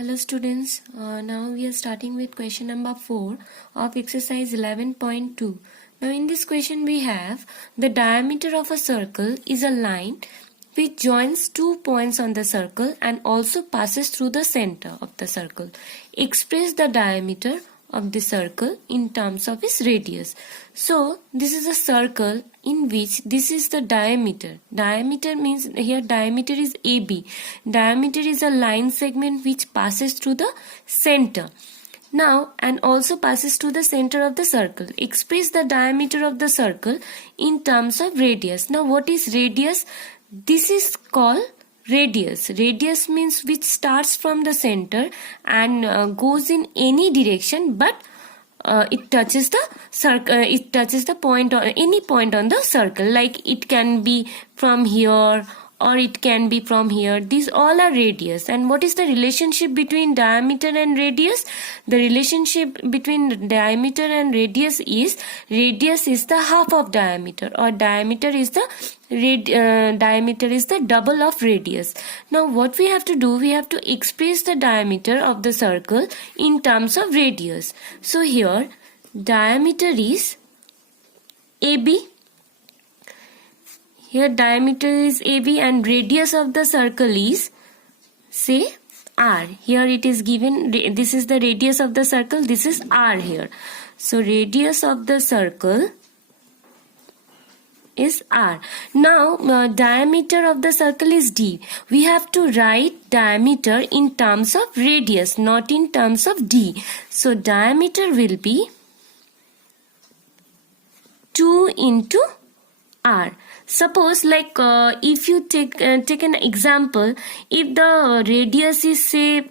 Hello students, now we are starting with question number 4 of exercise 11.2. Now in this question we have the diameter of a circle is a line which joins 2 points on the circle and also passes through the center of the circle. Express the diameter of the circle in terms of its radius. So this is a circle in which this is the diameter. Diameter means here diameter is AB. Diameter is a line segment which passes through the center. Now and also passes through the center of the circle. Express the diameter of the circle in terms of radius. Now what is radius? This is called radius. Radius means which starts from the center and goes in any direction, but it touches the circle. It touches the point or any point on the circle. Like it can be from here or it can be from here. These all are radius. And what is the relationship between diameter and radius? The relationship between diameter and radius is the half of diameter, or diameter is the double of radius. Now what we have to do, we have to express the diameter of the circle in terms of radius. So here diameter is AB. Here diameter is AB and radius of the circle is, say, R. Here it is given, this is the radius of the circle, this is R here. So radius of the circle is R. Now diameter of the circle is D. We have to write diameter in terms of radius, not in terms of D. So diameter will be 2 into R. Suppose like if you take an example, if the radius is say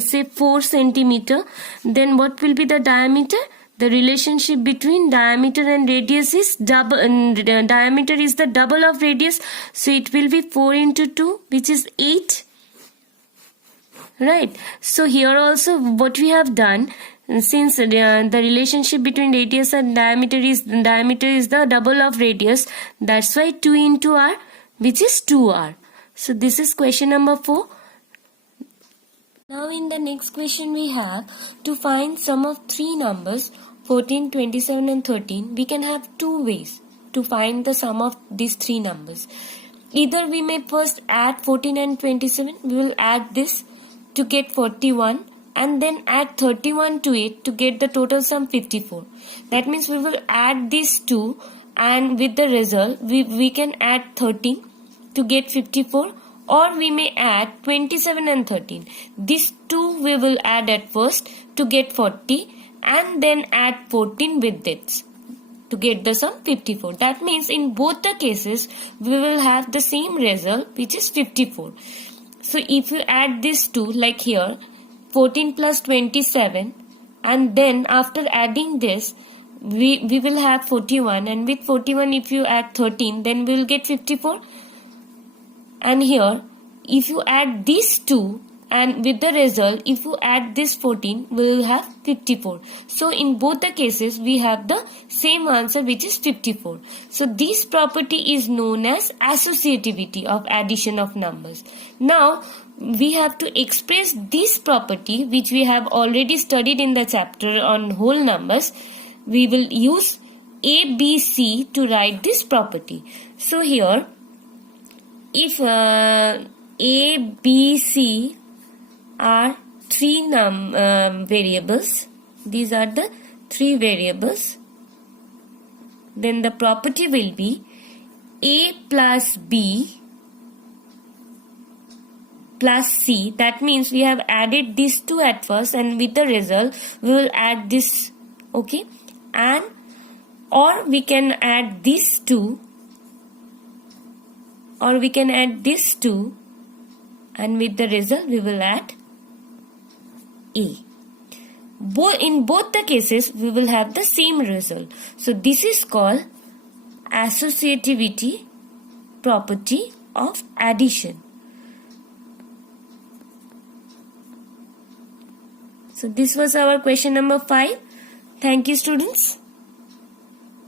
say 4 centimeter, then what will be the diameter? The relationship between diameter and radius is double. Diameter is the double of radius, so it will be 4 into 2, which is 8. Right. So here also what we have done, since the relationship between radius and diameter is the double of radius, that's why 2 into R, which is 2R. So this is question number 4. Now in the next question we have to find sum of 3 numbers 14, 27 and 13. We can have 2 ways to find the sum of these 3 numbers. Either we may first add 14 and 27. We will add this to get 41. And then add 31 to it to get the total sum 54. That means we will add these 2, and with the result we can add 13 to get 54, or we may add 27 and 13. These 2 we will add at first to get 40, and then add 14 with it to get the sum 54. That means in both the cases we will have the same result, which is 54. So if you add these 2, like here 14 plus 27, and then after adding this we will have 41, and with 41 if you add 13 then we will get 54. And here if you add these 2, and with the result if you add this 14 we will have 54. So in both the cases we have the same answer, which is 54. So this property is known as associativity of addition of numbers. Now we have to express this property, which we have already studied in the chapter on whole numbers. We will use A, B, C to write this property. So here if A, B, C are 3 variables, these are the 3 variables, then the property will be A plus B plus C. That means we have added these 2 at first, and with the result we will add this, okay, and or we can add these 2, or we can add this 2, and with the result we will add A. In both the cases we will have the same result. So this is called associativity property of addition. So this was our question number 5. Thank you, students.